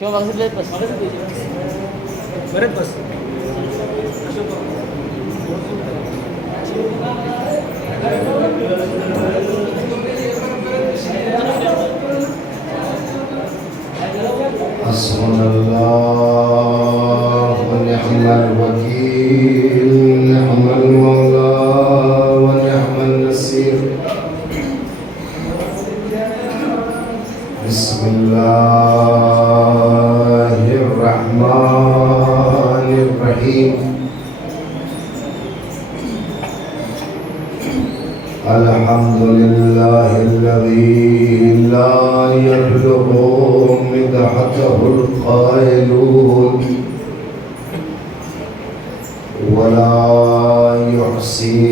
شو مغرب ليت بس برد بس حسبنا الله ونعم الوكيل نعم المولى ونعم النصير بسم الله الرحمن الرحيم الحمد لله الذي لا يبلغ مدحته القائلون ولا يحصي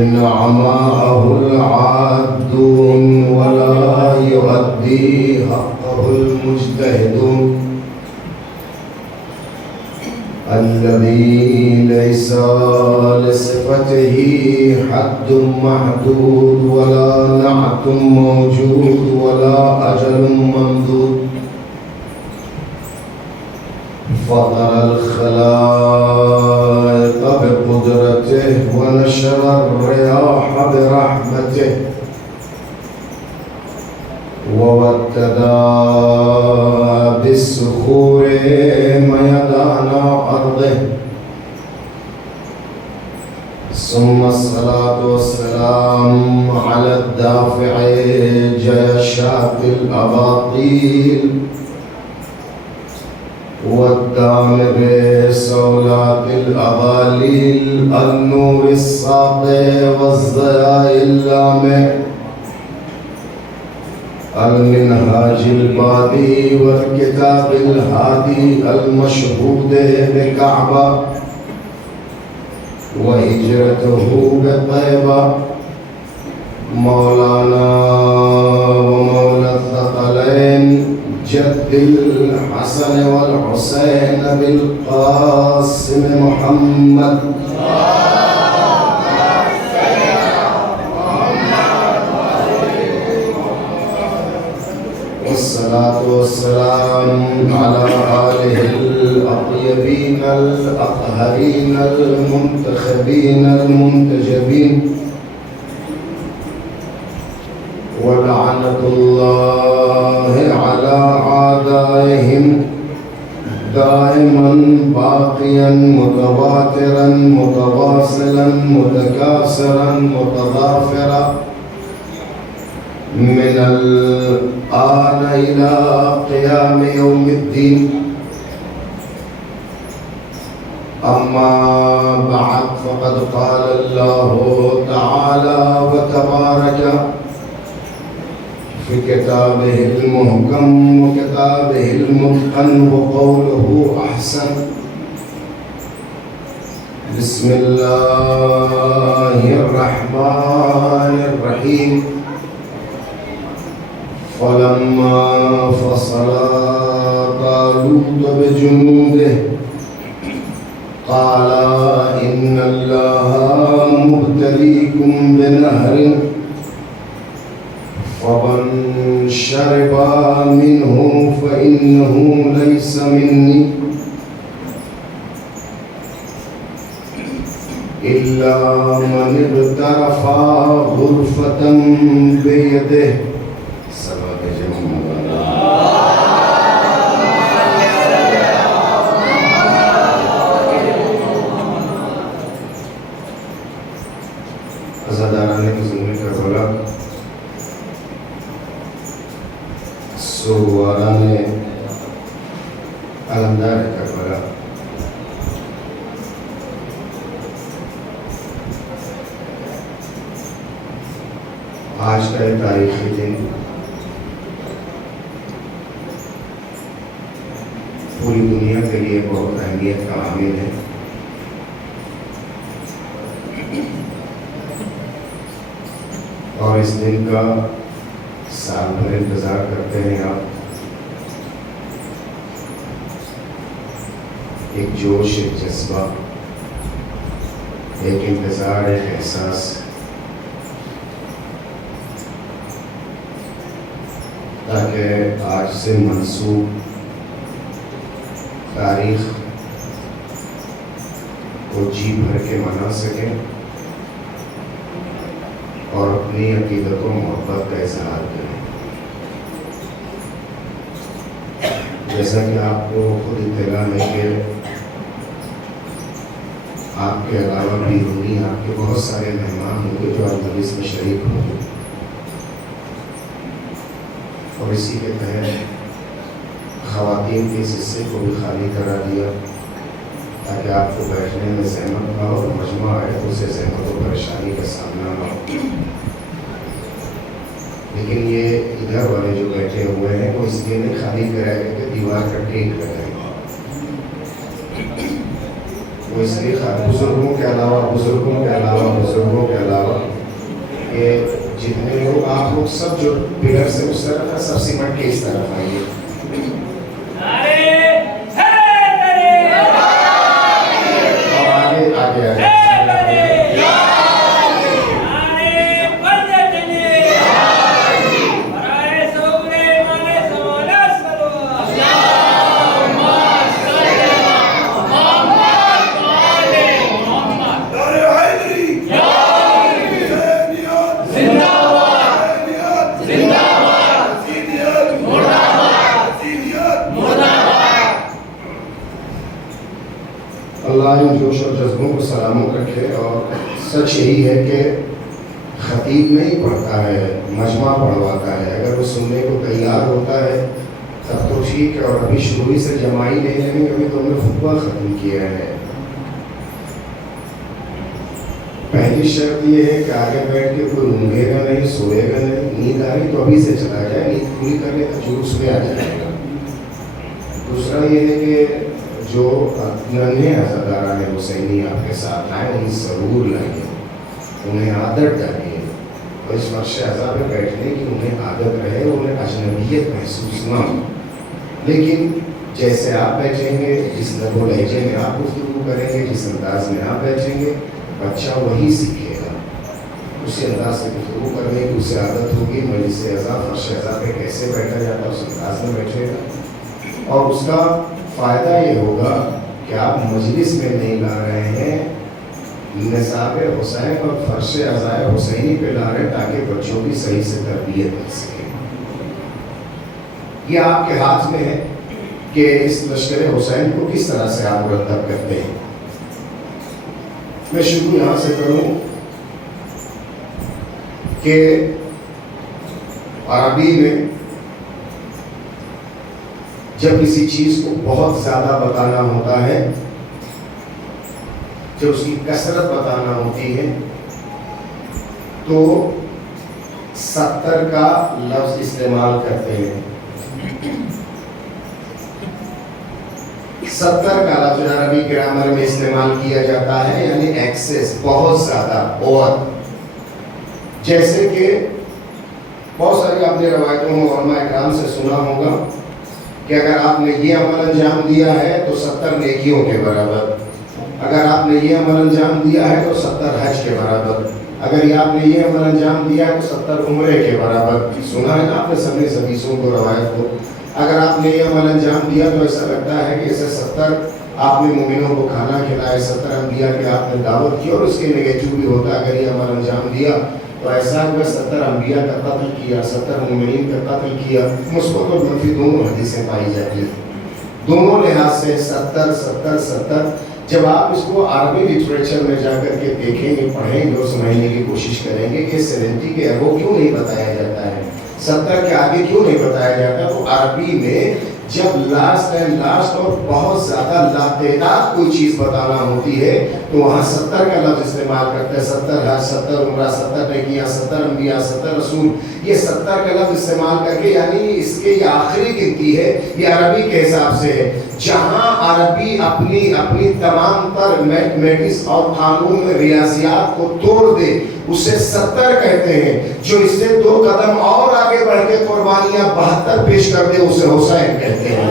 نعماءه العادون ولا يؤدي حقه المجتهدون الذي ليس لصفته حد محدود ولا نعت موجود ولا أجل ممدود فطر الخلائق بقدرته ونشر الرياح برحمته ووتدا بالسخور ميدان أرضه ثم الصلاة والسلام على الدافع جيشات الأباطيل والدامغ سولات الأغاليل النور الساطع والضياء اللامع المنهاج البادي والكتاب الهادي المشهود بكعبة وهجرته بطيبة مولانا ومولى الثقلين جد الحسن والحسين بالقاسم محمد والصلاة والسلام على آله الأطيبين الأطهرين المنتخبين المنتجبين ولعنة الله على أعدائهم دائما باقيا متواترا متواصلا متكاثرا متضافرا من الآن إلى قيام يوم الدين أما بعد فقد قال الله تعالى وتبارك في كتابه المحكم وكتابه المتقن وقوله أحسن بسم الله الرحمن الرحيم فلما فصل طالوت بجنوده قال إن الله مبتليكم بنهر فمن شرب منه فإنه ليس مني إلا من اغترف غرفة بيده عزاداران مظلوم کربلا سواران علمدار کربلا آج کا یہ تاریخی دن پوری دنیا کے لیے بہت اہمیت کا حامل ہے اور اس دن کا سال بھر انتظار کرتے ہیں آپ ایک جوش ایک جذبہ ایک انتظار ایک احساس تاکہ آج سے منسوب تاریخ کو جی بھر کے منا سکیں اور اپنی عقیدت و محبت کا اظہار کریں. جیسا کہ آپ کو خود اطلاع ہے کہ آپ کے علاوہ بیرونی آپ کے بہت سارے مہمان ہوں گے جو آج مجلس میں شریک ہوں گے، اور اسی کے تحت خواتین کے اس حصے کو بھی خالی کرا دیا تاکہ آپ کو بیٹھنے میں زحمت نہ ہو اور مجمع آئے تو اسے زحمت و پریشانی کا سامنا نہ ہو. لیکن یہ ادھر والے جو بیٹھے ہوئے ہیں وہ اس لیے نہیں خالی کرائے گئے کہ دیوار کا ٹیک لگائیں، وہ اس لیے بزرگوں کے علاوہ یہ جتنے لوگ آپ لوگ سب جو پلر سے اس طرف ہے سب سمٹ کے اس طرف آئیے. اللہ ان جوش اور جذبوں کو سلامت رکھے. اور سچ یہی ہے کہ خطیب نہیں پڑھتا ہے، مجمع پڑھواتا ہے. اگر وہ سننے کو تیار ہوتا ہے تب تو ٹھیک ہے، اور ابھی شروع سے جماعی نہیں لیں گے، ابھی تو ہم نے خطبہ ختم کیا ہے. پہلی شرط یہ ہے کہ آگے بیٹھ کے کوئی اونگے گا نہیں، سوئے گا نہیں. نیند آ رہی تو ابھی سے چلا جائے، نیند پوری کرنے کا جلوس میں آ جائے گا. دوسرا یہ ہے کہ جو ننھے عزاداران حسینی آپ کے ساتھ آئے انہیں ضرور لائیں، انہیں عادت ڈالیں، اور اس فرش عزا پہ بیٹھنے کی انہیں عادت رہے، انہیں اجنبیت محسوس نہ ہو. لیکن جیسے آپ بیٹھیں گے، جس لب و لہجے میں آپ گفتگو کریں گے، جس انداز میں آپ بیٹھیں گے، بچہ وہی سیکھے گا. اسی انداز سے گفتگو کرنے کی اسے عادت ہوگی. مجلس عزا فرش عزا پہ کیسے بیٹھا جاتا ہے اس انداز میں بیٹھے گا، اور اس کا فائدہ یہ ہوگا کہ آپ مجلس میں نہیں لا رہے ہیں، نصاب حسین اور فرش عزائے حسینی پہ لا رہے ہیں تاکہ بچوں کی صحیح سے تربیت مل سکے. یہ آپ کے ہاتھ میں ہے کہ اس لشکر حسین کو کس طرح سے آپ مرتب کرتے ہیں. میں شروع یہاں سے کروں کہ عربی میں جب کسی چیز کو بہت زیادہ بتانا ہوتا ہے، جب اس کی کثرت بتانا ہوتی ہے، تو 70 کا لفظ استعمال کرتے ہیں. 70 کا لفظ عربی گرامر میں استعمال کیا جاتا ہے، یعنی ایکسس، بہت زیادہ، اوور. جیسے کہ بہت ساری آپ نے روایتوں میں علماء اکرام سے سنا ہوگا کہ اگر آپ نے یہ عمل انجام دیا ہے تو 70 نیکیوں کے برابر، اگر آپ نے یہ عمل انجام دیا ہے تو 70 حج کے برابر، اگر آپ نے یہ عمل انجام دیا ہے تو 70 عمرے کے برابر. سنا ہے نا آپ نے سب نے حدیثوں کو، روایت کو. اگر آپ نے یہ عمل انجام دیا تو ایسا لگتا ہے کہ اسے 70 آپ نے مومنوں کو کھانا کھلایا، 70 انبیاء کی آپ نے دعوت کی، اور اس کے نگیٹو بھی ہوتا ہے. اگر یہ عمل انجام دیا تو ایسا کہ 70 انبیاء کا قتل کیا، 70 مومنین کا قتل کیا. مثبت اور منفی دونوں حدیثیں پائی جاتی ہیں. دونوں لحاظ سے 70 70 70. جب آپ اس کو عربی لٹریچر میں جا کر کے دیکھیں گے، پڑھیں گے اور سمجھنے کی کوشش کریں گے کہ 70 کے ابو کیوں نہیں بتایا جاتا ہے، 70 کے آگے کیوں نہیں بتایا جاتا. تو عربی میں جب لاسٹ اور بہت زیادہ لاتعداد کوئی چیز بتانا ہوتی ہے تو وہاں 70 کا لفظ استعمال کرتے ہیں. 70 حج، 70 عمرہ، 70 نیکیاں، 70 انبیاء، 70 رسول. یہ 70 کا لفظ استعمال کر کے، یعنی اس کے یہ آخری گنتی ہے، یہ عربی کے حساب سے ہے. جہاں عربی اپنی تمام تر میتھمیٹکس اور قانون ریاضیات کو توڑ دے اسے 70 کہتے ہیں. جو اس سے 2 قدم اور آگے بڑھ کے قربانیاں 72 پیش کر دے اسے حسین کہتے ہیں.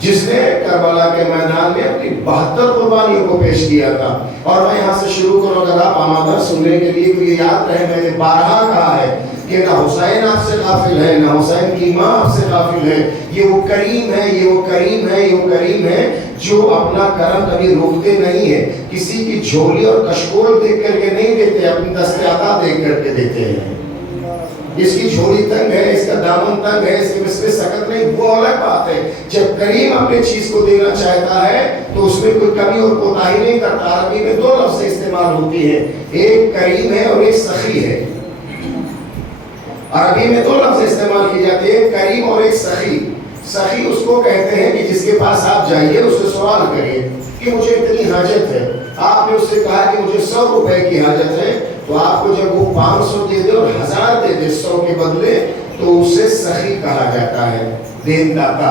جس نے کربلا کے میدان میں اپنی 72 قربانیوں کو پیش کیا تھا. اور میں یہاں سے شروع کروں, اگر آپ آمادہ سننے کے لیے, یہ یاد رہے میں نے بارہا کہا ہے کہ نہ حسین آپ سے غافل ہے, نہ حسین کی ماں آپ سے غافل ہے. یہ وہ کریم ہے, یہ وہ کریم ہے, یہ وہ کریم ہے جو اپنا کرم کبھی روکتے نہیں ہے. کسی کی جھولی اور کشکول دیکھ کر کے نہیں دیتے, اپنی دست عطا دیکھ کر کے دیتے ہیں. اس کی جھولی تنگ ہے, اس کا دامن تنگ ہے, اس کے مسئلے سخت نہیں, وہ الگ بات ہے. جب کریم اپنے چیز کو دینا چاہتا ہے تو اس میں کوئی کمی اور کوتاہی نہیں کرتا. عربی میں 2 لفظ استعمال ہوتی ہیں, ایک کریم ہے اور ایک سخی ہے. عربی میں 2 لفظ استعمال کی جاتے ہیں, کریم اور ایک سخی. سخی اس کو کہتے ہیں کہ جس کے پاس آپ جائیے, اس سے سوال کریے کہ مجھے اتنی حاجت ہے. آپ نے اس سے کہا کہ مجھے 100 روپے کی حاجت ہے, تو آپ کو جب وہ 500 دے دے اور 1000 دے دے 100 کے بدلے, تو اسے سخی کہا جاتا ہے. دین داتا,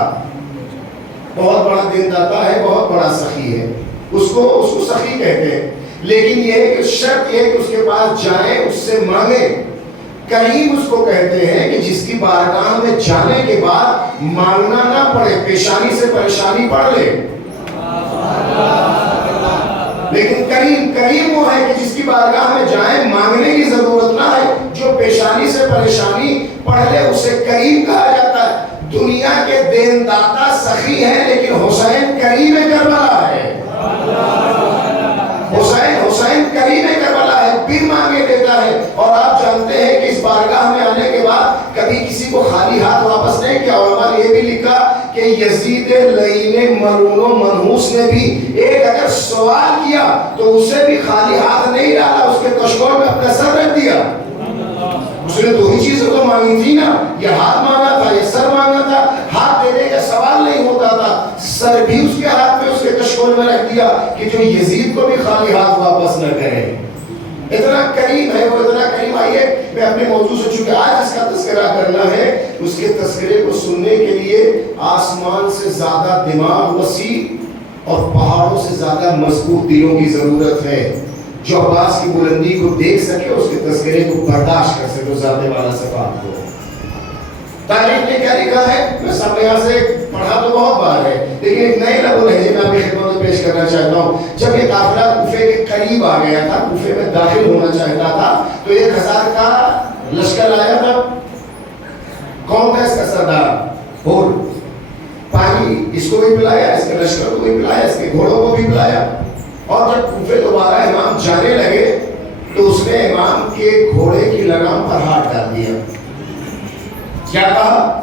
بہت بڑا دین داتا ہے, بہت بڑا سخی ہے, اس کو سخی کہتے ہیں. لیکن یہ ہے کہ شرط یہ ہے کہ اس کے پاس جائیں, اس سے مانگیں. کریم اس کو کہتے ہیں کہ جس کی بارگاہ میں جانے کے بعد مانگنا نہ پڑے, پیشانی سے پریشانی پڑھ لے. لیکن کریم وہ ہے کہ جس کی بارگاہ میں جائیں, مانگنے کی ضرورت نہ ہے, جو پیشانی سے پریشانی پڑھ لے, اسے کریم کہا جاتا ہے. دنیا کے دین داتا سخی ہے, لیکن حسین کریم کربلا ہے. حسین کریم کربلا ہے, بن مانگے دیتا ہے. اور آپ جانتے ہیں کہ اس بارگاہ میں آنے کے بعد کبھی کسی کو خالی ہاتھ واپس نہیں کیا. علماء نے یہ بھی لکھا کہ یزید لعین ملعون و منحوس نے بھی ایک اگر سوال کیا تو اسے بھی خالی ہاتھ نہیں ڈالا, اس کے کشکول میں اپنا سر رکھ دیا. اس نے 2 ہی چیزیں تو مانگی تھی نا, یہ ہاتھ مانگا تھا, یہ سر مانگا تھا. ہاتھ دینے کا سوال نہیں ہوتا تھا, سر بھی اس کے ہاتھ میں اس کے کشکول میں رکھ دیا کہ جو یزید کو بھی خالی ہاتھ واپس نہ کرے. اتنا کریم ہے وہ, اتنا کریم. آئیے میں اپنے موضوع سے, چونکہ آج اس کا تذکرہ کرنا ہے, اس کے تذکرے کو سننے کے لیے آسمان سے زیادہ دماغ وسیع اور پہاڑوں سے زیادہ مضبوط دلوں کی ضرورت ہے, جو عباس کی بلندی کو دیکھ سکے, اس کے تذکرے کو برداشت کر سکے, ذات والا صفات کو. تاریخ نے کیا لکھا ہے, میں سب یہاں سے پڑھا تو بہت بار ہے, لیکن ایک نئے لب و لہجے میں آپ کی خدمت میں پیش کرنا چاہتا ہوں. جب یہ قافلہ کوفے کے قریب آ گیا تھا, کوفے میں داخل ہونا چاہتا تھا, تو 1000 کا لشکر آیا تھا. کون تھا اس کا سردار؟ ہور. پانی اس کو بھی پلایا, اس کے لشکر کو بھی پلایا, اس کے گھوڑوں کو بھی پلایا. اور جب کوفے دوبارہ امام جانے لگے تو اس نے امام کے گھوڑے کی لگام پر ہاتھ ڈال دیا. کیا کہا؟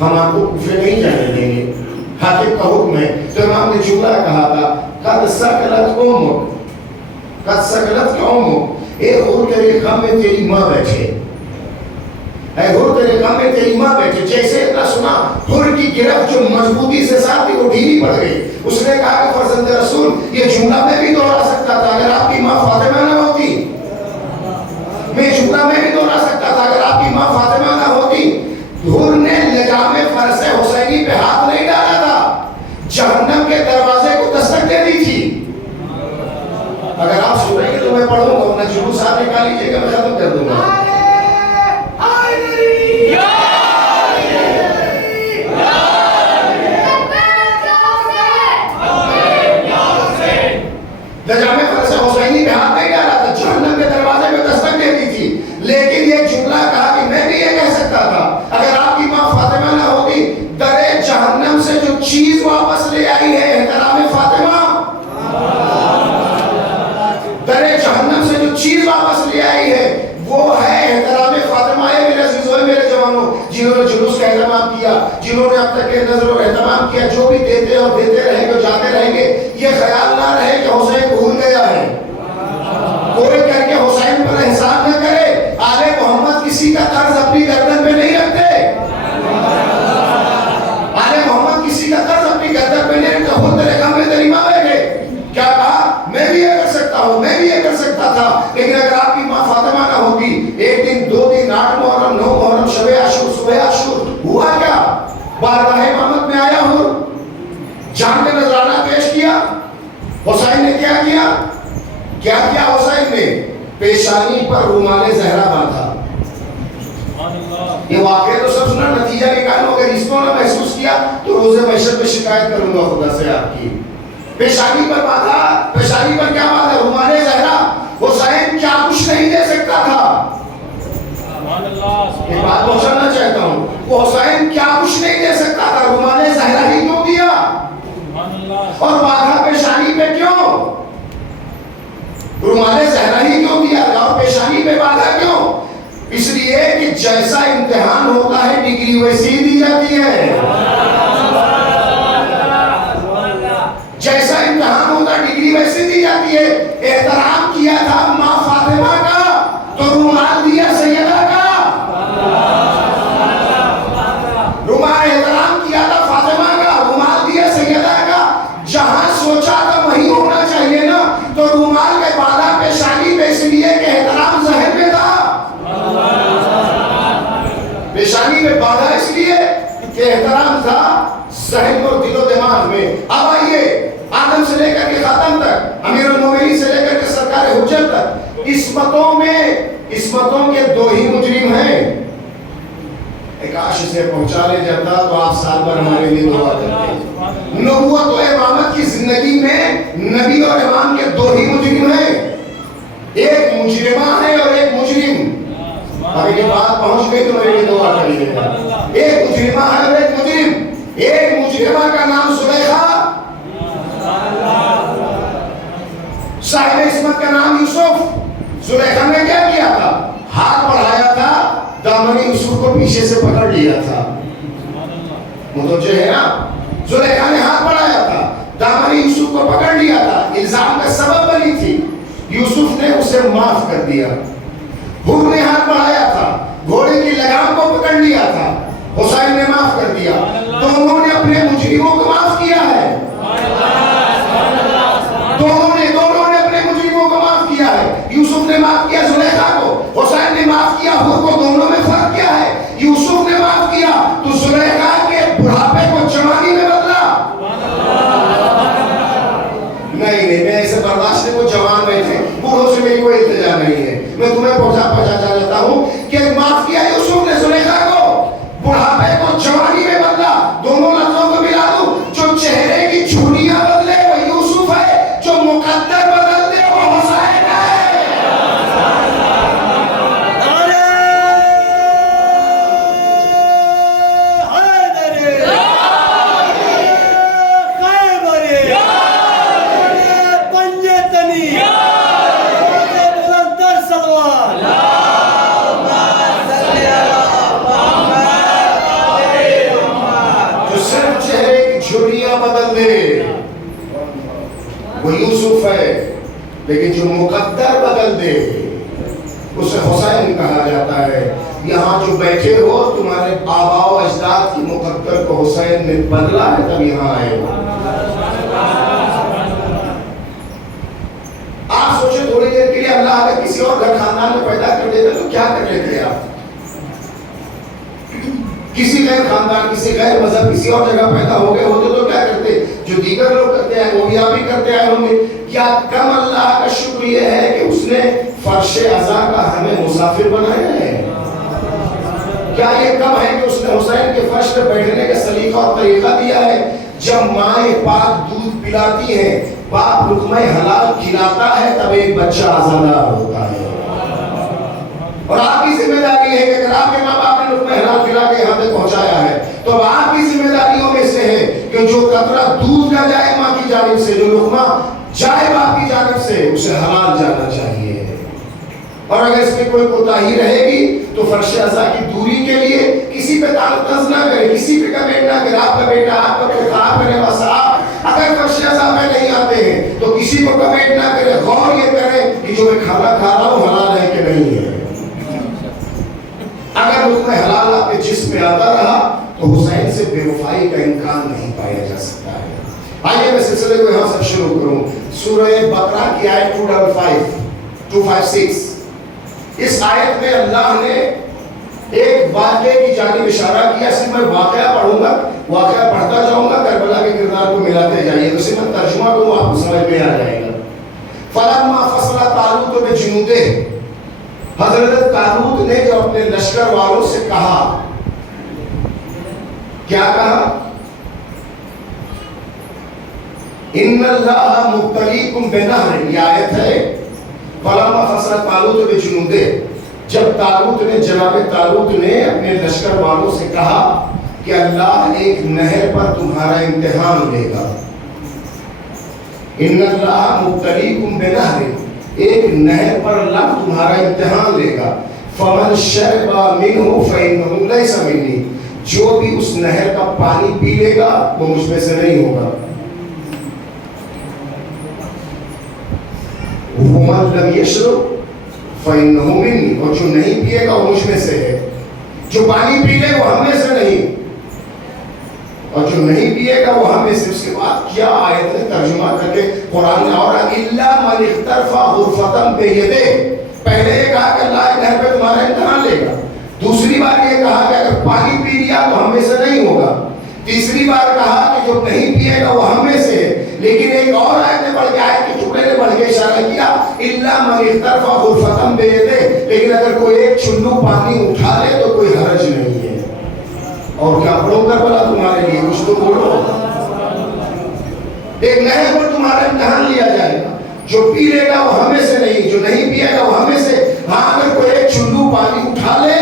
ہم آپ کو کوفے نہیں جانے دیں گے, حاکم کا حکم ہے. تو امام نے جملہ کہا تھا, قد سکلت امک, قد سکلت امک, اے ہور تیرے غم میں تیری ماں بیٹھے, اے ہور تیرے غم میں تیری ماں بیٹھے. جیسے اتنا سنا, ہور کی گرفت جو مضبوطی سے ساتھ تھی وہ ڈھیلی پڑ گئی. اس نے کہا کہ فرزند رسول, یہ جملہ میں بھی دوہرا سکتا تھا اگر آپ کی ماں فاطمہ نہ ہوتی. میں جملہ میں بھی دوہرا سکتا تھا اگر آپ کی ماں فاطمہ نہ ہوتی. ہور نے لجام فرس حسینی پہ ہاتھ نہیں ڈالا تھا, جہنم کے دروازے کو دستک دے دی تھی. اگر آپ سن رہے ہیں تو میں پڑھوں گا, اپنا جلوس آپ نکال لیجیے گا, میں ختم کر دوں گا. لجام فرس حسینی پہ ہاتھ نہیں ڈالا تھا, جہنم کے دروازے پہ دستک دے دی تھی. لیکن یہ جملہ کہا کہ میں بھی یہ کہہ سکتا تھا اگر آپ کی ماں فاطمہ نہ ہوتی, در جہنم سے جو چیز واپس لے آئی ہے احترام فاطمہ, در جہنم سے جو چیز واپس لے آئی ہے وہ ہے احترام فاطمہ. ہے میرے عزیزوں, میرے جوانوں, جنہوں نے جلوس کا اہتمام کیا, جنہوں نے اب تک کے نظر و اہتمام کیا, جو بھی دیتے اور دیتے رہیں گے, جاتے رہیں گے, یہ خیال نہ رہے کہ حسین بھول گیا ہے. کوئی کر کے حسین پر احسان نہ کرے. آل محمد کسی کا قرض اپنی گردن پہ نہیں رکھتے. آل محمد کسی کا قرض اپنی گردن پہ نہیں رکھتے. خود تیرے غم میں تیری ماں بیٹھے. کیا کہا؟ میں بھی یہ کر سکتا ہوں, میں بھی یہ کر سکتا تھا, لیکن اگر آپ کی ماں فاطمہ نہ ہوتی. 1 دن 2 دن 8 محرم 9 محرم شب عاشور صبح عاشور ہوا کیا؟ بارگاہ امامت میں آیا ہوں, جان کا نذرانہ پیش کیا. حسین نے کیا کیا؟ کیا کیا حسین نے؟ پیشانی پر رومال زہرا باندھا. یہ واقعہ تو سب سنا, نتیجہ نکالو. اگر اس کو نہ محسوس کیا تو تو روز محشر میں شکایت کروں گا خدا سے آپ کی. پیشانی پر باندھا, پیشانی پر کیا باندھا؟ رومال زہرا. حسین کیا کچھ نہیں دے سکتا تھا. ایک بات پہنچانا چاہتا ہوں, وہ حسین کیا کچھ نہیں دے سکتا تھا, رومال زہرا ہی کیوں دیا؟ اور باندھا پیشانی پہ کیوں؟ رومال زہرا ہی کیوں دیا اور پیشانی پہ باندھا کیوں؟ اس لیے کہ جیسا امتحان ہوتا ہے ڈگری ویسی ہی دی جاتی ہے. جیسا امتحان ہوتا ہے ڈگری ویسی دی جاتی ہے. احترام کیا تھا ماں فاطمہ کا تو رومال دیا سیدہ کا. رومال احترام کیا تھا فاطمہ کا, رومال دیا سیدہ کا. جہاں سوچا تھا وہی ہونا چاہیے نا, تو رومال کے باندھا پیشانی پہ اس لیے کہ احترام ذہن میں تھا. پیشانی میں باندھا اس لیے کہ احترام تھا ذہن اور دل و دماغ میں. اب آئیے آدم سے لے کر کے خاتم تک, امیر المومنین سے لے کر کے سرکار حجت تک, عصمتوں کے دو ہی مجرم ہیں. کاش اسے پہنچا لے جاتا تو آپ سال بھر ہمارے لیے دعا کرتے. نبوت و امامت کی زندگی میں نبی اور امام کے دو ہی مجرم ہیں, ایک مجرمہ ہے اور ایک مجرم. اگر یہ بات پہنچ گئی تو میرے لیے دعا کریے گا. ایک مجرمہ ہے اور ایک مجرم. ایک مجرمہ کا نام زلیخا, صاحب عصمت کا نام یوسف. زلیخا نے کیا کیا تھا؟ ہاتھ بڑھایا تھا, دامن یوسف کو پیچھے سے پکڑ لیا تھا. متوجہ ہے نا؟ زلیخا نے ہاتھ بڑھایا تھا, دامن یوسف کو پکڑ لیا تھا, الزام کا سبب بنی تھی. یوسف نے اسے معاف کر دیا. حور نے ہاتھ بڑھایا تھا, گھوڑے کی لگام کو پکڑ لیا تھا, حسین نے معاف کر دیا. دونوں نے اپنے مجرموں کو معاف کیا ہے. دونوں نے اپنے مجرموں کو معاف کیا ہے. یوسف نے معاف کیا زلیخا کو, حسین نے معاف کیا حور کو. دونوں میں فرق کیا ہے؟ یوسف نے معاف کیا تو زلیخا کے بڑھاپے کو جوانی میں بدلا. نہیں, میں اسے برداشت نہیں, وہ جوان میں تھے, بوڑھوں سے میری کوئی التجا نہیں ہے. میں تمہیں پہنچا جاتا ہوں کہ معاف کیا یوسف نے زلیخا کو, بڑھاپے کو جوانی میں بدلا. دونوں لفظوں کو ملا دوں, جو چہرے کی جھریاں بدلے وہ یوسف ہے, جو مقدر بدل دے وہ حسین ہے. بدل دے وہ یوسف ہے, لیکن جو مقدر بدل دے اسے حسین کہا جاتا ہے. یہاں جو بیٹھے ہو تمہارے آباء و اجداد کی مقدر کو حسین نے بدلا ہے, تب یہاں آئے. آپ سوچیں تھوڑی دیر کے لیے اللہ اگر کسی اور گھر خاندان میں پیدا کر دیتے تو کیا کر لیتے آپ؟ کسی غیر خاندان, کسی غیر مذہب, کسی اور جگہ پیدا ہو گئے ہوتے تو کیا کرتے؟ جو دیگر لوگ کرتے ہیں وہ بھی آپ ہی کرتے آئے ہوں گے. کیا کم اللہ کا شکر یہ ہے کہ اس نے فرش عزا کا ہمیں مسافر بنایا ہے؟ کیا یہ کم ہے کہ اس نے حسین کے فرش پہ بیٹھنے کا سلیقہ اور طریقہ دیا ہے؟ جب مائیں پاک دودھ پلاتی ہیں, باپ لقمہ حلال کھلاتا ہے, تب ایک بچہ آزادار ہوتا ہے. اور آپ کی ذمہ داری ہے کہ اگر آپ کے ماں باپ نے لقمہ حلال کھلا کے یہاں تک پہنچایا ہے تو اب آپ کی ذمہ داریوں میں سے ہے کہ جو قطرہ دودھ کا جائے ماں کی جانب سے, جو لقمہ جائے باپ کی جانب سے, اسے حلال جانا چاہیے. اور اگر اس میں کوئی کوتاہی رہے گی تو فرش عزا کی دوری کے لیے کسی پہ تعلق نہ کرے, کسی پہ کمنٹ نہ کرے. آپ کا بیٹا, آپ کا پوتا, آپ کا نواز صاحب اگر فرش عزا میں نہیں آتے ہیں تو کسی کو کمنٹ نہ کرے, غور یہ کریں کہ جو میں کھانا کھا رہا ہوں حلال ہے کہ نہیں ہے. اگر لقمہ حلال آپ کے جسم میں آتا رہا تو حسین سے بے وفائی کا امکان نہیں پایا جا سکتا ہے. آئیے میں سلسلے کو یہاں سے شروع کروں. سورہ بقرہ کی آیت 256. اس آیت میں اللہ نے ایک واقعے کی جانب اشارہ کیا. صرف میں واقعہ پڑھوں گا, واقعہ پڑھتا جاؤں گا, کربلا کے کردار کو ملاتے جائیے. تو صرف میں ترجمہ کروں, آپ کو سمجھ میں آ جائے گا. فَلَمَّا فَصَلَ طَالُوتُ بِجُنُودِهِ, حضرت طالوت نے جو اپنے لشکر والوں سے کہا, کیا کہا؟ ان اللہ مبتلیکم بنہر، یہ آیت ہے فلما فصل طالوت بجنودہ، جب طالوت نے جناب طالوت نے اپنے لشکر والوں سے کہا کہ اللہ ایک نہر پر تمہارا امتحان لے گا، ان اللہ مبتلیکم بنہر، ایک نہر پر اللہ تمہارا امتحان لے گا، فمن شرب منہ فإنہ لیس منی، جو بھی اس نہر کا پانی پی لے گا وہ مجھ میں سے نہیں ہوگا، ومن لم یشرب فإنہ منی، اور جو نہیں پیے گا وہ مجھ میں سے ہے، جو پانی پی لے وہ ہم میں سے نہیں، اور جو نہیں پیے گا وہ ہم میں سے۔ اس کے بعد کیا آیت نے ترجمہ کر کے قرآن نے اور الا من اغترف غرفة بیدہ، پہلے یہ کہا کہ اللہ ایک نہر پہ تمہارا امتحان لے گا، دوسری بار یہ کہا کہ اگر پانی پی لیا تو ہم میں سے نہیں ہوگا، تیسری بار کہا کہ جو نہیں پیے گا وہ ہم میں سے ہے، لیکن ایک اور آیت نے بڑھ کے آیت کے ٹکڑے نے بڑھ کے اشارہ کیا الا من اغترف غرفة بیدہ، لیکن اگر کوئی ایک چلو پانی اٹھا لے تو کوئی حرج نہیں ہے۔ اور کیا پڑھو کربلا تمہارے لیے، کچھ تو بولو، ایک نہر پر تمہارا امتحان لیا جائے گا، جو پی لے گا وہ ہمیں سے نہیں، جو نہیں پیے گا وہ ہمیں سے، ہاں اگر کوئی ایک چلو پانی اٹھا لے۔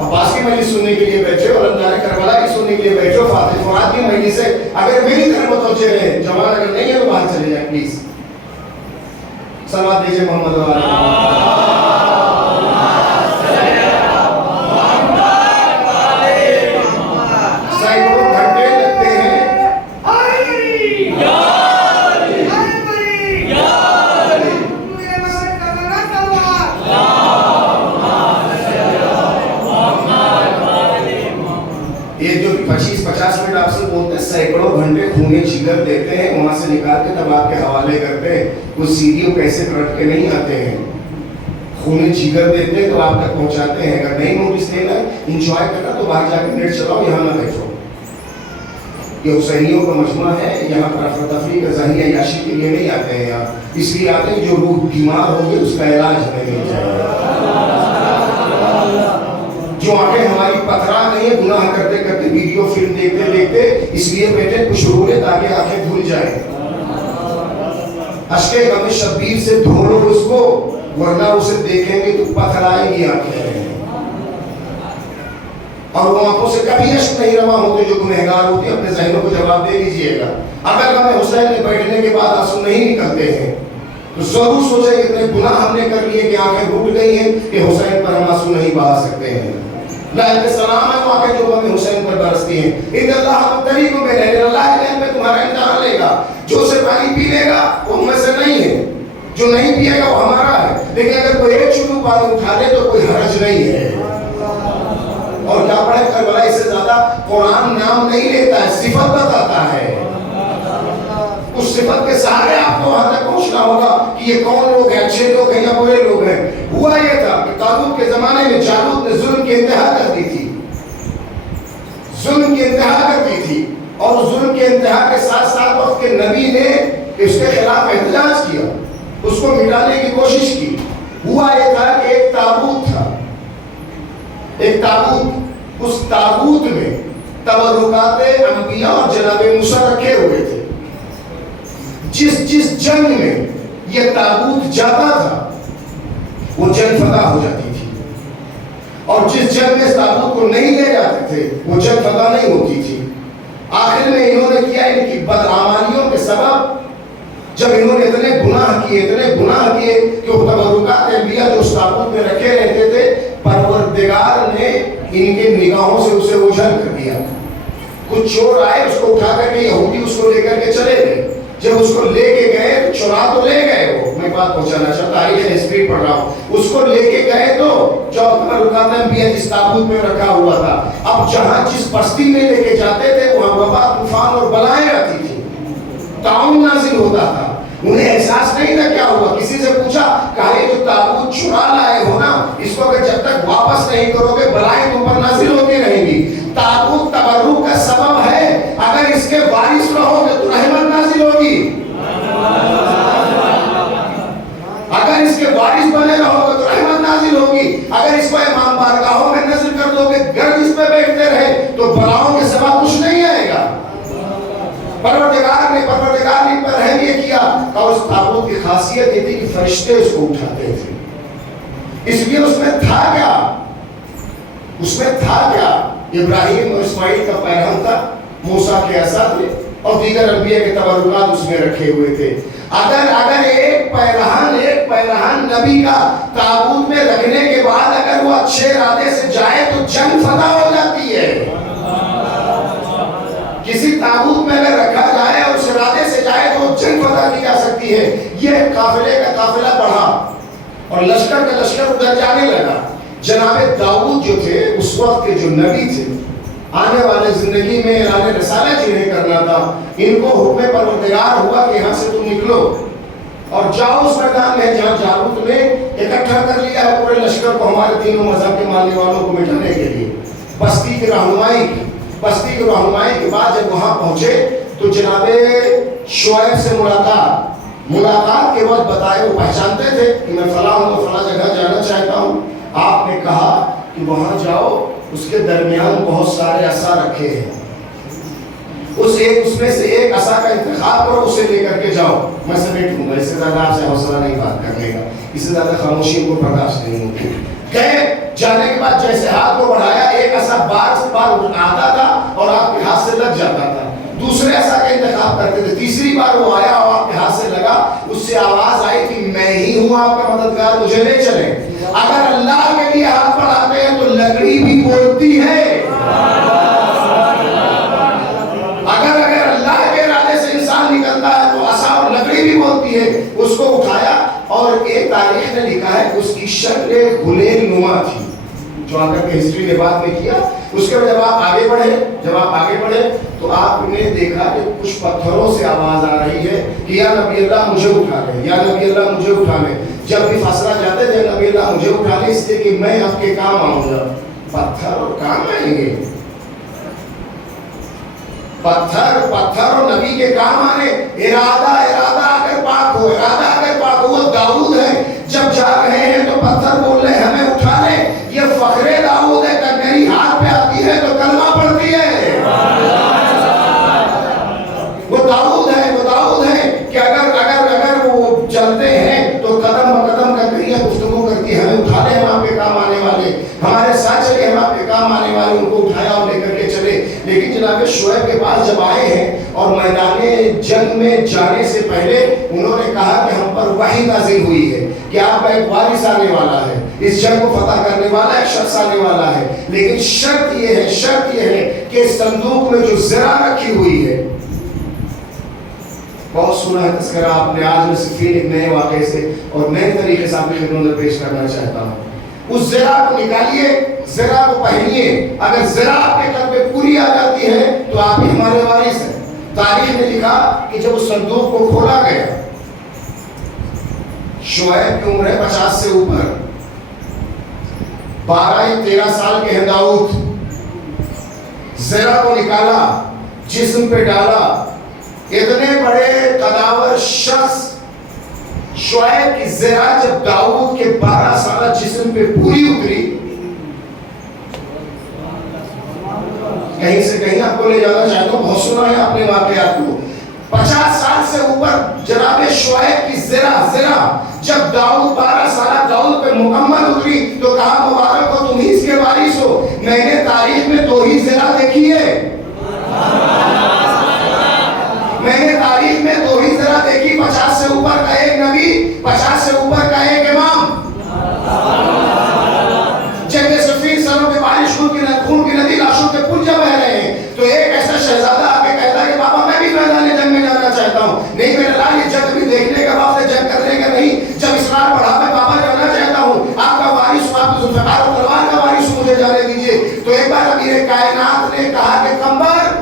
عباس کی مجلس سننے کے لیے بیٹھے اور اللہ کربلا کی سننے کے لیے بیٹھے، فاتح فرات کی مجلس سے اگر میری طرف متوجہ رہے، جوان اگر نہیں ہے تو باہر چلے جائیں پلیز۔ صلوات دیجئے محمد و سینکڑوں گھنٹے خونے جگر دیتے ہیں، وہاں سے نکال کے تب آپ کے حوالے کرتے ہیں، کچھ سیڈیوں کیسے رٹ کے نہیں آتے ہیں، خونے جگر دیتے ہیں تو آپ تک پہنچاتے ہیں۔ اگر نہیں نوٹس دینا ہے، انجوائے کرنا تو باہر جا کے نیٹ چلاؤ، یہاں نہ بیٹھو۔ یہ حسینیوں کا مجموعہ ہے، یہاں پر افرا تفریح کا ذریعہ عیاشی کے لیے نہیں آتے ہیں، یہاں اس لیے آتے ہیں جو روح بیمار ہوگی اس کا علاج ہمیں مل جائے گا۔ جو آنکھیں ہماری پتھرا نہیں ہے، گناہ کرتے کرتے ویڈیو فلم دیکھتے دیکھتے اس لیے بیٹھے کچھ رو لے تاکہ آنکھیں دھل جائیں۔ اشک غم شبیر سے دھو لو اس کو، ورنہ اسے دیکھیں گے تو پتھرائیں گی آنکھیں، اور وہ آنکھوں سے کبھی اشک نہیں رواں ہوتے جو گنہگار ہوتے۔ اپنے ذہنوں کو جواب دے دیجئے گا، اگر غم حسین میں بیٹھنے کے بعد آنسو نہیں نکلتے ہیں تو ضرور سوچیں اتنے گناہ ہم نے کر لیے کہ آنکھیں ٹوٹ گئی ہیں کہ حسین پر ہم آنسو نہیں بہا سکتے ہیں۔ لائق سلام ہے وہ آنکھیں جو غم حسین پر برستی ہیں۔ ان اللہ مبتلیکم بنہر، اللہ ایک نہر پہ تمہارا امتحان لے گا، جو اسے پانی پی لے گا وہ ہم میں سے نہیں ہے، جو نہیں پیے گا وہ ہمارا ہے، لیکن اگر کوئی ایک چلو پانی اٹھا لے تو کوئی حرج نہیں ہے۔ اور کیا پڑھے کربلا، اس سے زیادہ قرآن نام نہیں لیتا ہے، صفت بتاتا ہے۔ اس صفت کے سہارے آپ کو وہاں تک پہنچنا ہوگا کہ یہ کون لوگ ہیں، اچھے لوگ ہیں یا برے لوگ ہیں۔ ہوا یہ تھا کہ طالوت کے زمانے میں جالوت نے ظلم کی انتہا کر دی تھی، ظلم کی انتہا کر دی تھی، اور ظلم کی انتہا کے ساتھ ساتھ وقت کے نبی نے اس کے خلاف احتجاج کیا، اس کو مٹانے کی کوشش کی۔ ہوا یہ تھا کہ ایک تابوت تھا، ایک تابوت، اس تابوت میں تبرکات انبیاء اور جناب موسیٰ رکھے ہوئے تھے۔ جس جنگ میں یہ تابوت جاتا تھا وہ جنگ فتح ہو جاتی تھی، اور جس جنگ میں اس تابوت کو نہیں لے جاتے تھے وہ جنگ فتح نہیں ہوتی تھی۔ آخر میں انہوں نے کیا، ان کی بدعمالیوں کے سبب جب انہوں نے اتنے گناہ کیے کہ وہ تبرکات انبیاء جو اس تابوت میں رکھے رہتے تھے، پروردگار نے ان کے نگاہوں سے اسے روشن کر دیا۔ کچھ چور آئے، اس کو اٹھا کر کے یہودی اس کو لے کر کے چلے گئے۔ جب اس کو لے کے گئے تو چورا تو لے گئے، وہ میں بات پہنچانا چاہتا، تاریخ ہسٹری پڑھ رہا ہوں، اس کو لے کے گئے تو جو تبرکات انبیاء جس تابوت میں رکھا ہوا تھا، اب جہاں جس بستی میں لے کے جاتے تھے وہاں وبا، طوفان اور بلائیں آتی تھی، تعاون نازل ہوتا تھا۔ انہیں احساس نہیں تھا کیا ہوا، کسی سے پوچھا، کہا یہ جو تابوت چرا لائے ہو نا، اس کو کہ جب تک واپس نہیں کرو گے بلائیں تم پر نازل ہوتی رہیں گی۔ تابوت تبرک کا سبب ہے، اگر اس کے وارث رہو گے تو رحمت نازل ہوگی، اگر اس کے وارث بنے رہو گے تو رحمت نازل ہوگی، اگر اس کو امام بارگاہوں میں نظر کر دو گے، گرد اس پہ بیٹھتے رہے تو بلاؤں کے سوا کچھ نہیں آئے گا۔ پروردگار نے پر رحم یہ کیا کہ اس تابوت کی خاصیت یہ تھی کہ فرشتے اس کو اٹھاتے تھے. اس لیے اس میں تھا کیا ابراہیم اور اسماعیل کا پیغام تھا, موسیٰ کے عصا تھے اور دیگر انبیاء کے تبرکات اس میں رکھے ہوئے تھے. اگر ایک پیرہن نبی کا تابوت میں رکھنے کے بعد اگر وہ اچھے ارادے سے جائے تو جنگ فتح ہو جاتی ہے. کسی تابوت میں اگر رکھا جائے اور اس ارادے سے جائے تو جنگ فتح کی جا سکتی ہے. یہ قافلے کا قافلہ بڑھا اور لشکر کا لشکر ادھر جانے لگا. جناب داؤد جو تھے اس وقت کے جو نبی تھے, آنے والے زندگی میں اعلان رسالہ جنہیں کرنا تھا, ان کو حکم پروردگار ہوا کہ یہاں سے تم نکلو اور جاؤ اس میدان میں جہاں جالوت نے اکٹھا کر لیا ہے پورے لشکر کو ہمارے تینوں مذہب کے ماننے والوں کو مٹانے کے لیے. بستی کی رہنمائی کے بعد جب وہاں پہنچے تو جناب شعیب سے ملاقات کے وقت بتائے, وہ پہچانتے تھے کہ میں فلاں ہوں تو فلاں جگہ جانا چاہتا ہوں. آپ نے کہا کہ وہاں جاؤ, اس کے درمیان بہت سارے عصا رکھے ہیں, اس میں سے ایک عصا کا انتخاب کرو, اسے لے کر کے جاؤ, میں سمیٹوں گا. اس سے زیادہ آپ سے حوصلہ نہیں بات کرنے کا, اس سے زیادہ خاموشی کو برداشت نہیں ہوتی. گئے, جانے کے بعد جیسے ہاتھ کو بڑھایا, ایک عصا بار آتا تھا اور آپ کے ہاتھ سے لگ جاتا تھا. دوسرے عصا کا انتخاب کرتے تھے. تیسری بار وہ آیا اور آپ کے ہاتھ سے لگا, اس سے آواز آئی کہ میں ہی ہوں آپ کا مددگار, مجھے لے چلیں. اگر اللہ کے لیے ہاتھ بڑھاتے ہیں تو لکڑی بھی بولتی ہے. اگر اللہ کے ارادے سے انسان نکلتا ہے تو عصا اور لکڑی بھی بولتی ہے. اس کو اٹھایا اور ایک تاریخ نے لکھا ہے اس کی شکل غلیل نما تھی, جو آگر کے ہسٹری نے بعد میں کیا. اس کے بعد جب آپ آگے بڑھے تو آپ نے دیکھا کہ کچھ پتھروں سے آواز آ رہی ہے کہ یا نبی اللہ مجھے اٹھا لے, یا نبی اللہ مجھے اٹھا لے. جب بھی فاصلہ جاتے تھے, نبی اللہ مجھے اٹھا لے اس لیے کہ میں آپ کے کام آؤں گا. پتھر اور کام آئیں گے, پتھر اور نبی کے کام آنے. ارادہ اگر پاک ہو, وہ داؤد ہے, جب جا رہے ہیں تو پتھر بول رہے ہمیں اٹھا لے. یہ فخر داؤد ہے کہ میری ہاتھ پہ آتی ہے تو کلمہ پڑھتی ہے. وہ داؤد ہے کہ اگر وہ چلتے ہیں تو قدم بقدم کر کے گفتگو کرتی ہے, ہمیں اٹھا لے, ہم آپ کے کام آنے والے, ہمارے ساتھ چلے, ہم آپ کے کام آنے والے. ان کو اٹھایا اور لے کر کے چلے. لیکن جناب شعیب کے پاس جب آئے ہیں اور میدان جنگ میں جانے سے پہلے انہوں نے کہا کہ ہم پر وحی نازل ہوئی ہے کہ آپ کا ایک وارث آنے والا ہے, اس جنگ کو فتح کرنے والا ایک شخص آنے والا ہے. لیکن شرط یہ ہے کہ صندوق میں جو زرہ رکھی ہوئی ہے, بہت سنا ہے تذکرہ آپ نے, آج میں صرف ایک نئے واقعے سے اور نئے طریقے سے آپ کی خدمت میں پیش کرنا چاہتا ہوں. اس زرہ کو نکالیے, زرہ کو پہنیے. اگر زرہ آپ کے قلب پہ پوری آ جاتی ہے تو آپ ہی ہمارے وارث ہیں. تاریخ نے لکھا کہ جب اس صندوق کو کھولا گیا, شعیب کی عمر ہے 50 سے اوپر, 12 یا 13 سال کے ہیں داؤد. زرہ کو نکالا, جسم پہ ڈالا. اتنے بڑے قداور شخص شعیب کی زرہ جب داؤد کے 12 سالہ جسم پہ پوری اتری, کہیں سے کہیں آپ کو لے جانا چاہتا ہوں, بہت سنا ہے آپ نے واقعات کو. 50 سال سے اوپر جناب شعیب کی زرہ جب داؤد 12 سالہ داؤد پہ مکمل اتری تو کہا مبارک ہو تم ہی اس کے وارث ہو. میں نے تاریخ میں 2 ہی زرہ دیکھی ہے, میں نے تاریخ میں 2 ہی زرہ دیکھی. 50 سے اوپر کا ایک نبی, 50 سے اوپر کا ایک امام. جنگ صفین سروں پہ بارش خون کی ندی, لاشوں کے پل جب بہ رہے ہیں تو ایک ایسا شہزادہ آ کے کہتا ہے کہ بابا میں بھی میدان جنگ میں جانا چاہتا ہوں. نہیں میرے لال, یہ جنگ بھی دیکھنے کا وقت ہے, جنگ کرنے کا نہیں. جب اسرار پڑھا میں بابا جانا چاہتا ہوں, آپ کا وارث ہوں, آپ ذوالفقار و تلوار کا وارث ہوں, مجھے جانے دیجیے. تو ایک بار امیر کائنات نے کہا کہ کمبر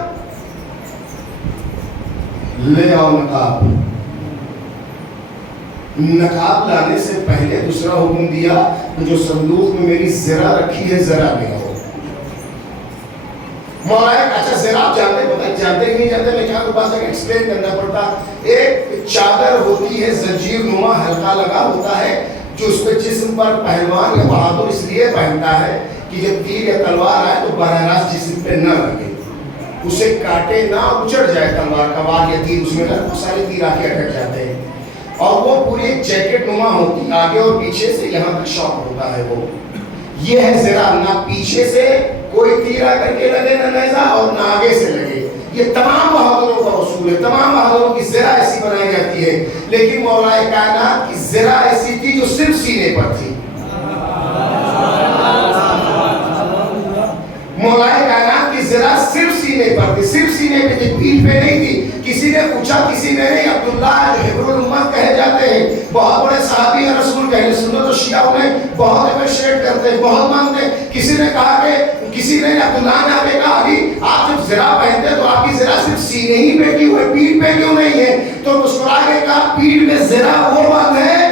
لے آؤ نقاب لانے سے پہلے دوسرا حکم دیا کہ جو صندوق میں میری زرہ رکھی ہے زرہ لے آؤ. مولا اچھا زرہ آپ جانتے ہی نہیں جانتے, میں کیا بات ہے ایکسپلین کرنا پڑتا. ایک چادر ہوتی ہے زنجیر نما, ہلکا لگا ہوتا ہے, جو اس پہ جسم پر پہلوان یا بہادر اس لیے پہنتا ہے کہ جب تیر یا تلوار آئے تو براہ راست جسم پہ نہ لگے. اسے کاٹے نہ، اچڑ جائے تلوار کا وار یا تیر، اس میں بہت سارے تیر آ کے اٹک جاتے ہیں، اور وہ پوری ایک جیکٹ نما ہوتی، آگے اور پیچھے سے یہاں تک شاک ہوتا ہے وہ. یہ ہے زرا، نہ پیچھے سے کوئی تیر آ کر کے لگے نہ نیزہ، اور نہ آگے سے لگے. یہ تمام بہادروں کا اصول ہے، تمام بہادروں کی زرا ایسی بنائی جاتی ہے. لیکن مولا کائنات کی زرا ایسی تھی جو صرف سینے پر تھی. مولا کائنات کی زرا صرف سینے پر تھی، صرف سینے پہ تھی، پیٹھ پہ نہیں تھی. کسی نے پوچھا، کسی نے نہیں. عبداللہ جو حبر الامت کہے جاتے ہیں، بہت بڑے صحابی ہیں رسول کے، اہل سنت و شیعہ انہیں بہت اپریشیٹ کرتے ہیں، بہت مانتے ہیں. کسی نے کہا کہ کسی نے عبداللہ نے آگے کہا ابھی آپ جب زرا پہنتے ہیں تو آپ کی زرا صرف سینے ہی پہ کیوں ہے، پیٹھ پہ کیوں نہیں ہے؟ تو مسکرا کے کہا پیٹھ میں زرا وہ بات ہے،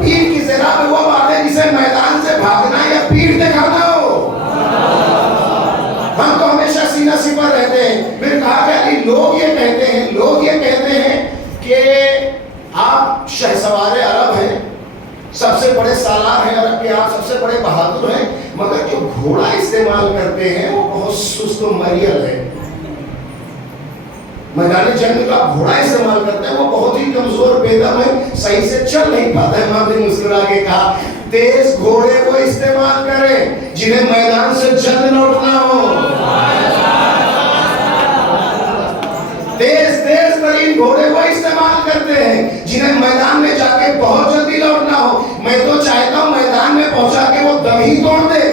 پیٹھ کی زرا پہ وہ بات ہے جسے میدان سے بھاگنا یا پیٹھ دکھانا ہو. ہم تو ہمیشہ سینہ سپر رہتے ہیں. پھر کہا کہ علی لوگ یہ کہتے ہیں کہ آپ شہسوار عرب ہیں، سب سے بڑے سالار ہیں عرب کے، آپ سب سے بڑے بہادر ہیں، مگر جو گھوڑا استعمال کرتے ہیں وہ بہت سست و مریل ہے. میدان جنگ کا گھوڑا استعمال کرتے ہیں وہ بہت ہی کمزور بے دم ہے، صحیح سے چل نہیں پاتا ہے. امام نے مسکرا کے کہا تیز گھوڑے کو استعمال کریں جنہیں میدان سے جلد لوٹنا ہو. تیز ترین گھوڑے وہ استعمال کرتے ہیں جنہیں میدان میں جا کے بہت جلدی لوٹنا ہو. میں تو چاہتا ہوں میدان میں پہنچا کے وہ دم ہی توڑ دے.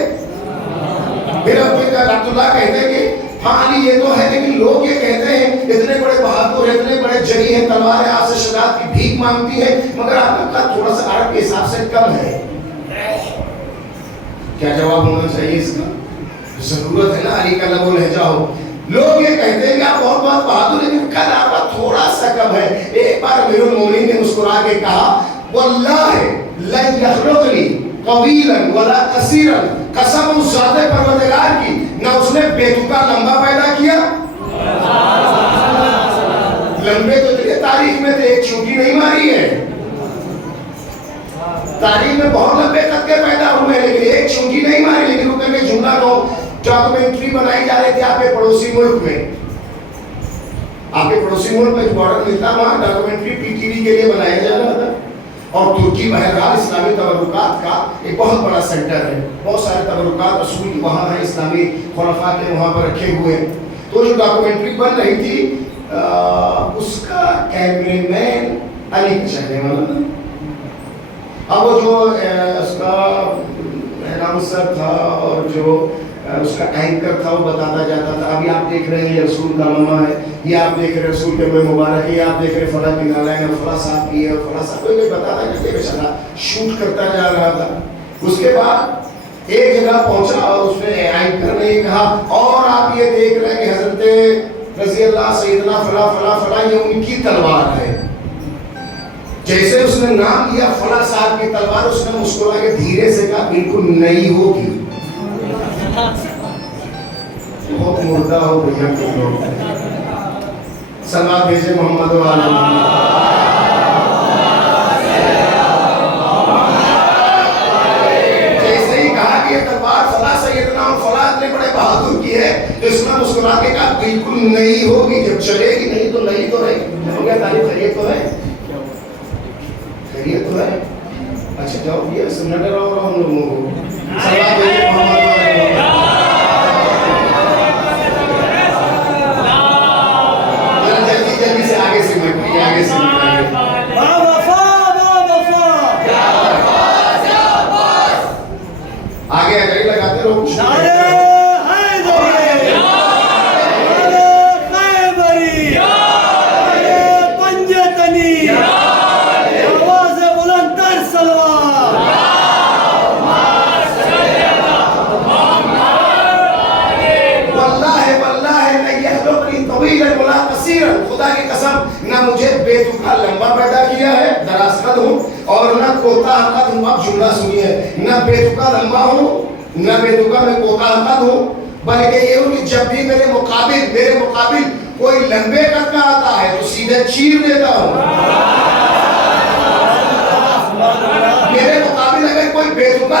پھر عبداللہ کہتے ہیں کہ ہاں علی یہ تو ہے، لیکن لوگ یہ کہتے ہیں اتنے بڑے بہادر، اتنے بڑے جری ہیں، تلواریں آپ سے شجاعت کی بھیک مانگتی ہے، مگر آپ کا قد تھوڑا سا عرب کے حساب سے کم ہے. کیا جواب ہونا چاہیے اس کا؟ ضرورت ہے نا علی کا لب و لہجہ ہو. لوگ یہ کہتے ہیں کہ آپ بہت بہادر ہیں، لیکن قد آپ کا تھوڑا سا کم ہے. ایک بار امیر المومنین نے مسکرا کے کہا واللہ لن یخلقنی طویلا ولا قصیرا، قسم اس ذات پروردگار کی، نہ اس نے بیتوکا لمبا پیدا کیا. لمبے تو تیرے تاریخ میں تھے، ایک چھوٹی نہیں ماری ہے. تاریخ میں بہت لمبے قد کے پیدا ہوئے ہیں، لیکن ایک چھوٹی نہیں ماری. لیکن وہ کہنے جملہ کو ڈاکومنٹری بنائی جا رہی تھی آپ کے پڑوسی ملک میں، آپ کے پڑوسی ملک میں بارڈر ملتا وہاں ڈاکومنٹری پی ٹی وی کے لیے بنایا جا رہا تھا. اور ترکی بہرحال اسلامی تبرکات کا ایک بہت بڑا سینٹر ہے، بہت سارے تبرکات رسول کی وہاں ہیں، اسلامی خلفاء کے وہاں پر رکھے ہوئے. تو جو ڈاکومنٹری بن رہی تھی اس کا کیمرے مین علی کا چہرے والا. اب وہ جو اس کا اناؤنسر تھا اور جو اس کا اینکر تھا وہ بتاتا جاتا تھا ابھی آپ دیکھ رہے ہیں یہ رسول کا ماما ہے، یہ آپ دیکھ رہے ہیں رسول کے مبارک ہے، یہ آپ دیکھ رہے ہیں فلاں بن علیہ فلاں صاحب کی ہے، فلاں صاحب کوئی بتاتا کہ بیچارہ شوٹ کرتا جا رہا تھا. اس کے بعد ایک جگہ پہنچا اور اس نے اینکر نے کہا اور آپ یہ دیکھ رہے ہیں کہ حضرت رضی اللہ سیدنا فلاں فلاں فلاں یہ ان کی تلوار ہے. جیسے اس نے نام لیا فلاں صاحب کی تلوار، اس نے مسکرا کے دھیرے سے کہا بالکل نہیں ہوگی. بہت مردہ ہو بھیا تم لوگ. صلوات بھیجے محمد و آل محمد. جیسے ہی کہا کہ یہ تلوار فلاں سیدنا اور فلاں اتنے بڑے بہادر کی ہے تو اس نے مسکرا کے کہا بالکل نہیں ہوگی. جب چلے گی نہیں تو نہیں تو رہے گی. ہو گیا تعریف. خیریت تو ہے، خیریت تو ہے. اچھا جاؤ یہ سننا ڈرا ہو رہا ہم لوگوں کو. صلوات بھیجے محمد و آل محمد. آگے اگر لگاتے رہو خدا کی قسم نہ مجھے بے تکا لمبا پیدا کیا ہے، دراز قد ہوں، اور نہ کوتا قد ہوں. آپ جملہ سنیے، نہ بے تکا لمبا ہوں نہ بے تکا میں کوتا قد ہوں، بلکہ یہ ہوں کہ جب بھی میرے مقابل کوئی لمبے قد کا آتا ہے تو سیدھے چیر دیتا ہوں. میرے مقابل اگر کوئی بے تکا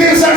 63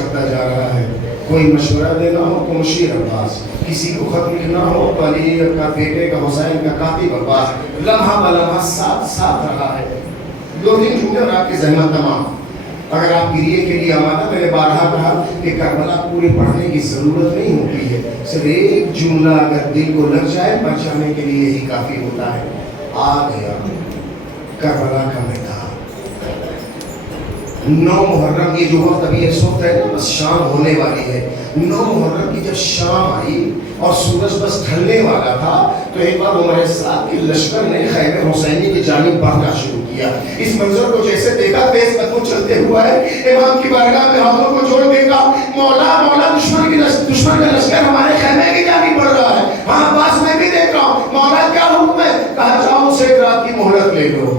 کرتا جا رہا ہے. کوئی مشورہ دینا ہو تو مشیر عباس, کسی کو خط لکھنا ہو تو علی کا بیٹے کا حسین کا کاتب عباس, لمحہ بلمحہ ساتھ رہا ہے. 2-3 جملے اور آپ کی زحمت تمام. اگر آپ گریے کے لیے آمادہ, میں نے بارہا کہا کہ کربلا پورے پڑھنے کی ضرورت نہیں ہوتی ہے, صرف ایک جملہ اگر دل کو لگ جائے بچانے کے لیے یہی کافی ہوتا ہے. آ گیا کربلا کا میدان. 9 محرم, یہ جو وقت ابھی اس وقت ہے بس شام ہونے والی ہے. 9 محرم کی جب شام آئی اور سورج بس ڈھلنے والا تھا تو ایک بار عمر صاحب کے لشکر نے خیمہ حسینی کی جانب بڑھنا شروع کیا. اس منظر کو جیسے دیکھا, تیز قدموں چلتے ہوا ہے, امام کی بارگاہ میں ہاتھوں کو جوڑ دیکھا, مولا مولا دشمن کا لشکر ہمارے خیمے کی جانب بڑھ رہا ہے. ہاں پاس میں بھی دیکھ رہا ہوں, مولا کیا حکم ہے؟ کہا جاؤ سے ایک رات کی مہلت لے لو.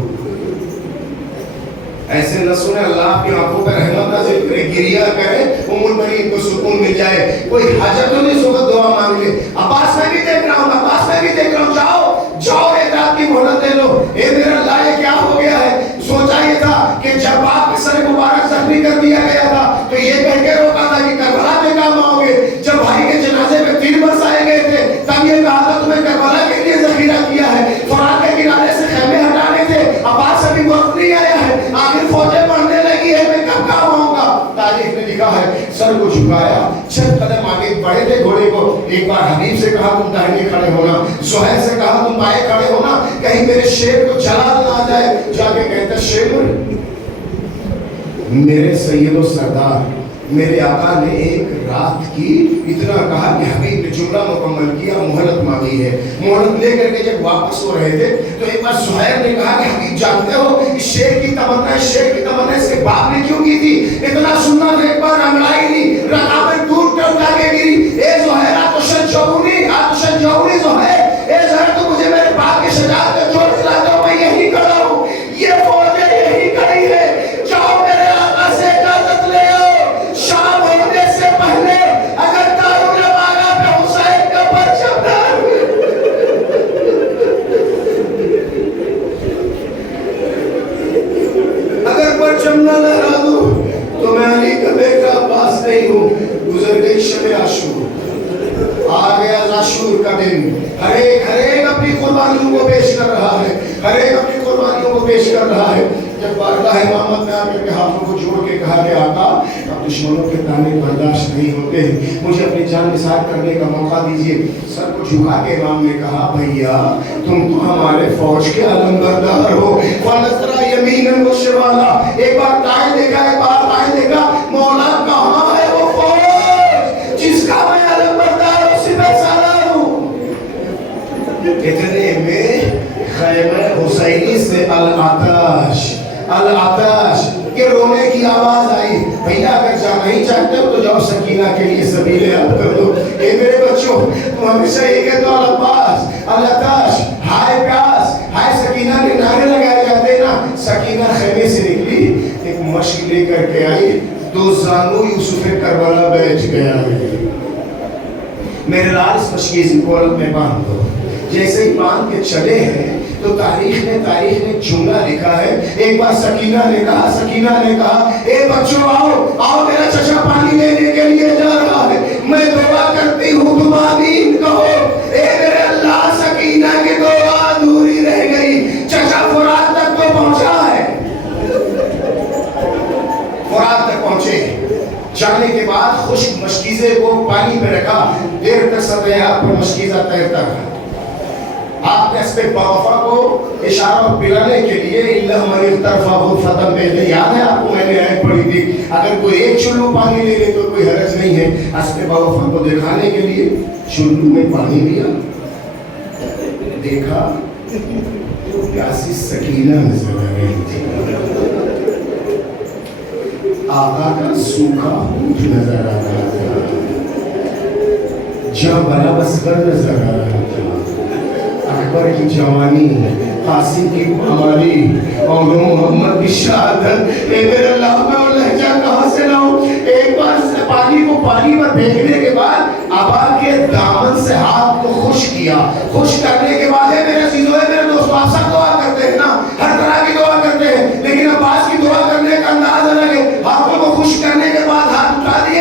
ایسے نہ سنے, اللہ آپ کی آنکھوں پر رحمت نازل کرے, گریا کرے, ام المؤمنین کو سکون مل جائے. کوئی حاجت تو نہیں, سو دعا مانگ لے. عباس میں بھی دیکھ رہا ہوں, عباس میں بھی دیکھ رہا ہوں, جاؤ ایک رات کی مہلت لے لو. اے میرا اللہ یہ کیا ہو گیا ہے؟ سوچا یہ تھا کہ جب آپ کے سر مبارک زخمی کر دیا گیا تھا تو یہ کہہ کے روکا تھا کہ کربلا میں کام آؤ گے. جب بھائی کے جنازے میں 3 برسائے گئے تھے تب یہ کہا تھا تمہیں کربلا کے لیے ذخیرہ کیا ہے, فرات کے کنارے سے خیمے ہٹانے تھے. عباس ابھی وقت نہیں آیا ہے, آخر فوجیں بڑھنے لگی ہے, میں کب کام آؤں گا. تاریخ نے لکھا ہے سر کو جھکایا, 6 قدم آگے بڑھے تھے گھوڑے کو. ایک بار حبیب سے کہا تم دائیں کھڑے ہونا, زہیر سے کہا تم بائیں کھڑے ہونا, کہیں میرے شیر کو جلال نہ آ جائے. جا کے کہتا شیر میرے سید و سردار میرے آقا نے ایک رات کی اتنا کہا کہ حبیب نے جملہ مکمل کیا, مہلت مانگی ہے. مہلت لے کر کے جب واپس ہو رہے تھے تو ایک بار زہیر نے کہا کہ حبیب جانتے ہو اس شیر کی تمنا اس کے باپ نے کیوں کی تھی؟ اتنا سننا تو ایک بار انگڑائی نہیں, رقابت دور کر اٹھا کے گری. اے زہیر آتشن جوہری زہیر, اے زہیر تو مجھے میرے باپ کے شجاعت کا جوڑ دلاتا ہوں, میں یہی کھڑا ہوں, یہ فوجیں یہی کھڑی ہے. جاؤ میرے آقا سے اجازت لے آؤ, شام ہونے سے پہلے اگر دارول باغا پہ حسین کا پرچم اگر پرچم نہ لہرا دوں تو میں علی کا بیٹا عباس نہیں ہوں. گزر گئی شب عاشور, آ گیا عاشور کا دن. ہر ایک اپنی قربانیوں کو پیش کر رہا ہے, ہر ایک اپنی قربانیوں کو پیش کر رہا ہے. جب بارگاہ امامت میں آ کر کے ہاتھوں کو جوڑ کے کہا کہ آقا اب دشمنوں کے تانے برداشت نہیں ہوتے, مجھے اپنی جان نثار کرنے کا موقع دیجیے. سر کو جھکا کے امام نے کہا بھیا تم تو ہمارے فوج کے علمبردار ہو. فنظرا یمیناً و شمالا, ایک بار دائیں دیکھا, ایک بار بائیں دیکھا, مولا کہاں ہے وہ فوج جس کا میں علمبردار ہوں, سپہ سالار ہوں. اتنے میں خیمہ حسینی سے العطش کے رونے کی آواز آئی. بھیا اگر جانا ہی چاہتے ہو تو جاؤ سکینہ کے لیے سبیل حل کر دو. اے میرے بچوں تم ہمیشہ یہ کہتے ہو العباس العطش, ہائے پیاس, ہائے سکینہ کے نعرے لگائے جاتے ہیں نا. سکینہ خیمے سے نکلی, ایک مشق لے کر کے آئی, 2 زانو یوسف کربلا بیٹھ گیا. میرے لال اس مشکیز کو عرب میں باندھ دو. جیسے ہی باندھ کے چلے ہیں تو تاریخ نے جملہ لکھا ہے. ایک بار سکینہ نے کہا اے بچوں آؤ میرا چچا پانی لینے کے لیے جا رہا ہے, میں دعا کرتی ہوں تم آمین کہو. اے میرے اللہ, سکینہ کی دعا ادھوری رہ گئی. چچا فرات تک تو پہنچا ہے, فرات تک پہنچے. جانے کے بعد خشک مشکیزے کو پانی پہ رکھا, دیر تک سطح آب پر مشکیزہ تیرتا رہا. آپ نے اس پہ باوفا کو اشارہ پلانے کے لیے اللہ من اخترفہ فتن پہلے یاد ہے آپ کو, میں نے آیت پڑھی تھی. اگر کوئی ایک چلو پانی لے لے تو کوئی حرج نہیں ہے. اس پہ باوفا کو دکھانے کے لیے چلو میں پانی لیا, دیکھا تو پیاسی سکینہ نظر آ رہی تھی, آقا کا سوکھا ہونٹ نظر آ رہا تھا, جہاں بلا بسکر نظر آ رہا تھا, اکبر کی جوانی, قاسم کی ہماری, اور محمد کی شہادت. اے میرے اللہ میں اور لہجہ کہاں سے لاؤں. ایک بار پانی کو پانی میں پھینکنے کے بعد ابا کے دامن سے ہاتھ کو خشک کیا. خشک کرنے کے بعد ہے میرے عزیزوں, ہے میرے دوستوں, آپ سب دعا کرتے ہیں نا, ہر طرح کی دعا کرتے ہیں, لیکن عباس کی دعا کرنے کا انداز الگ ہے. ہاتھوں کو خشک کرنے کے بعد ہاتھ اٹھا دیے,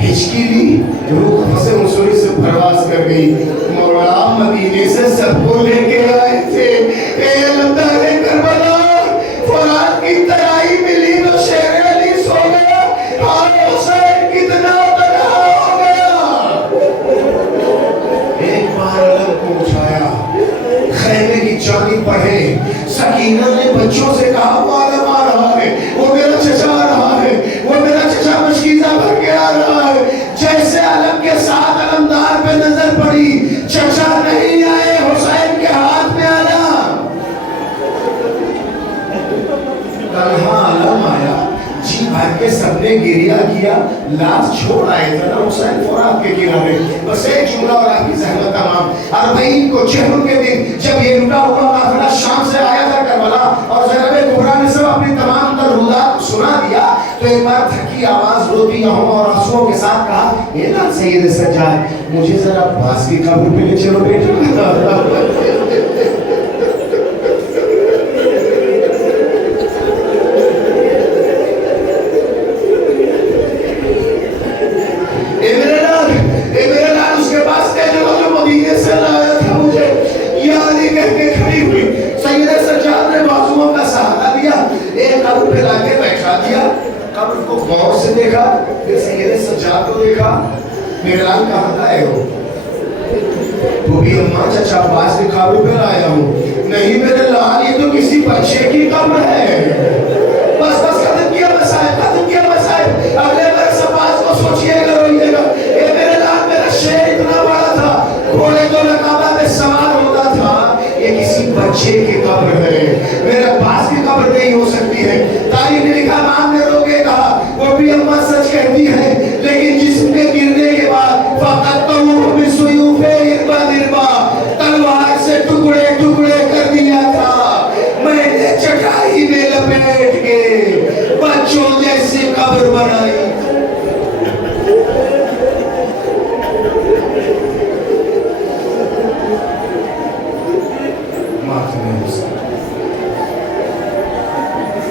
ہچکی لی، روح قفص مسوری سے پرواز کر گئی. مولا مدینے سے سب کو لے کے آئے تھے. اے لمدار کربلا، فرات کی ترائی ملی تو شیر علی سو گیا. حسین کتنا تنہا ہو گیا. ایک بار علم کو اٹھایا، خیمے کی چادی پڑھے. سکینہ نے بچوں سے کہا وہ عالم آ رہا ہے، وہ میرا چچا آ رہا ہے، وہ میرا چچا مشکیزہ بھر کے آ رہا ہے. جیسے علم کے ساتھ علمدار پہ نظر پڑی، چچا نہیں آئے، حسین کے ہاتھ میں علم. تنہا علم آیا، جی بھر کے سب نے گریہ کیا. لاش چھوڑ آئے تھے نا حسین فرات کے کنارے. بس ایک جملہ اور آپ کی زحمت تمام. اربعین کو چہر کے دن جب یہ لٹا ہوا قافلہ شام سے آیا تھا کربلا اور زینب کبریٰ نے سب اپنی تمام تر رودات کو سنا دیا، تو ایک بار تھکی آواز روتی آہوں اور آنسوؤں کے ساتھ کہا، یہ نا سید سجاد، مجھے ذرا عباس کی قبر پہ لے چلو بیٹا. قبر کو غور سے دیکھا، پھر سید سجاد کو دیکھا. میرے لال کہاں لائے ہو؟ تو بھی اماں چچا عباس کی قبر پہ آیا ہوں. نہیں میرے لال، یہ تو کسی بچے کی قبر ہے. بس ختم کیا مسائل، ختم کیا مسائل. اگلے برس عباس کو سوچئے گا، روئیے گا. اے میرے لال، میرا شیر اتنا بڑا تھا، گھوڑے تو رکابہ میں سوار ہوتا تھا. یہ کسی بچے کی قبر ہے، میرے عباس کی قبر نہیں ہو سکتی ہے. تاریخ نے لکھا، امام نے روکے کہا